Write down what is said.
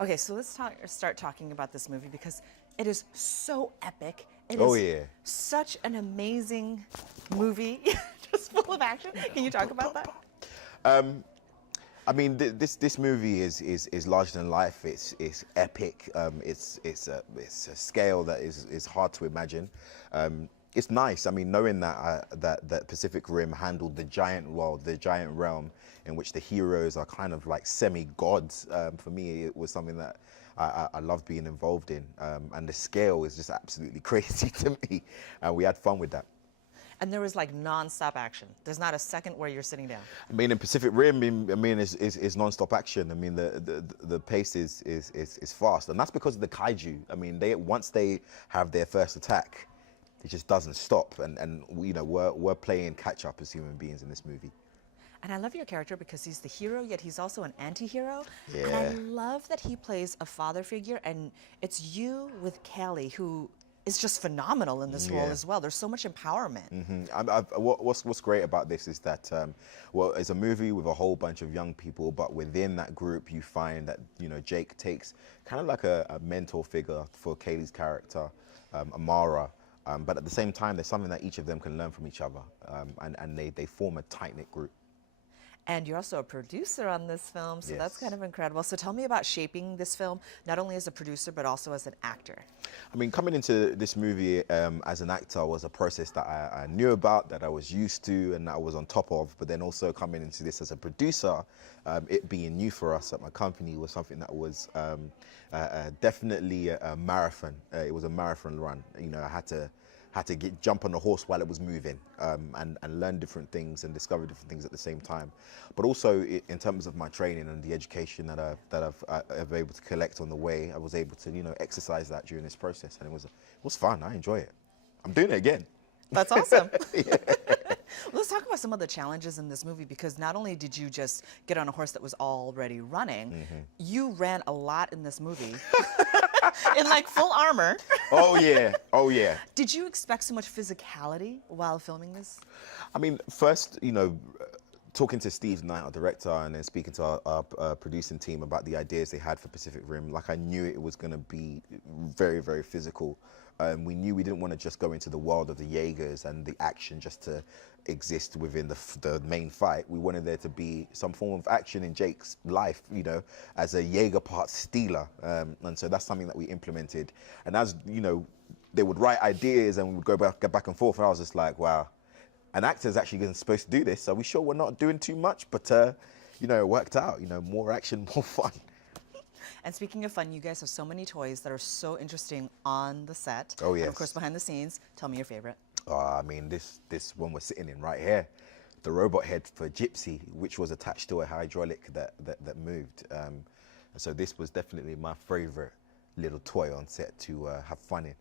Okay, so start talking about this movie because it is so epic. It Oh, is yeah. such an amazing movie, just full of action. Can you talk about that? I mean, this movie is larger than life. It's epic. It's a scale that is hard to imagine. It's nice. I mean, knowing that Pacific Rim handled the giant world, the giant realm, in which the heroes are kind of like semi-gods. For me, it was something that I love being involved in, and the scale is just absolutely crazy to me. And we had fun with that. And there was like non-stop action. There's not a second where you're sitting down. I mean, in Pacific Rim, I mean, is non-stop action. I mean, the pace is fast, and that's because of the kaiju. I mean, once they have their first attack, it just doesn't stop, and you know, we're playing catch up as human beings in this movie. And I love your character because he's the hero, yet he's also an anti-hero. Yeah. And I love that he plays a father figure, and it's you with Cailee, who is just phenomenal in this role as well. There's so much empowerment. What's great about this is that, well, it's a movie with a whole bunch of young people, but within that group, you find that, you know, Jake takes kind of like a mentor figure for Cailee's character, Amara. But at the same time, there's something that each of them can learn from each other, and they form a tight-knit group. And you're also a producer on this film, so that's Yes. kind of incredible. So tell me about shaping this film, not only as a producer, but also as an actor. I mean, coming into this movie as an actor was a process that I knew about, that I was used to, and that I was on top of. But then also coming into this as a producer, it being new for us at my company was something that was definitely a marathon. It was a marathon run. You know, I had to jump on the horse while it was moving, and learn different things and discover different things at the same time. But also in terms of my training and the education that I've able to collect on the way, I was able to, you know, exercise that during this process, and it was fun. I enjoy it. I'm doing it again. That's awesome. Let's talk about some of the challenges in this movie, because not only did you just get on a horse that was already running, you ran a lot in this movie in like full armor. Oh yeah, oh yeah. Did you expect so much physicality while filming this? I mean, first, you know, talking to Steve DeKnight, our director, and then speaking to our producing team about the ideas they had for Pacific Rim, like I knew it was going to be very, very physical. We knew we didn't want to just go into the world of the Jaegers and the action just to exist within the main fight. We wanted there to be some form of action in Jake's life, you know, as a Jaeger parts stealer. And so that's something that we implemented. And as, you know, they would write ideas and we would go back and forth, and I was just like, wow, an actor's actually supposed to do this. So we sure we're not doing too much, but, you know, it worked out. You know, more action, more fun. And speaking of fun, you guys have so many toys that are so interesting on the set. Oh, yes. And of course, behind the scenes. Tell me your favorite. I mean, this one we're sitting in right here, the robot head for Gypsy, which was attached to a hydraulic that moved. And so this was definitely my favorite little toy on set to have fun in.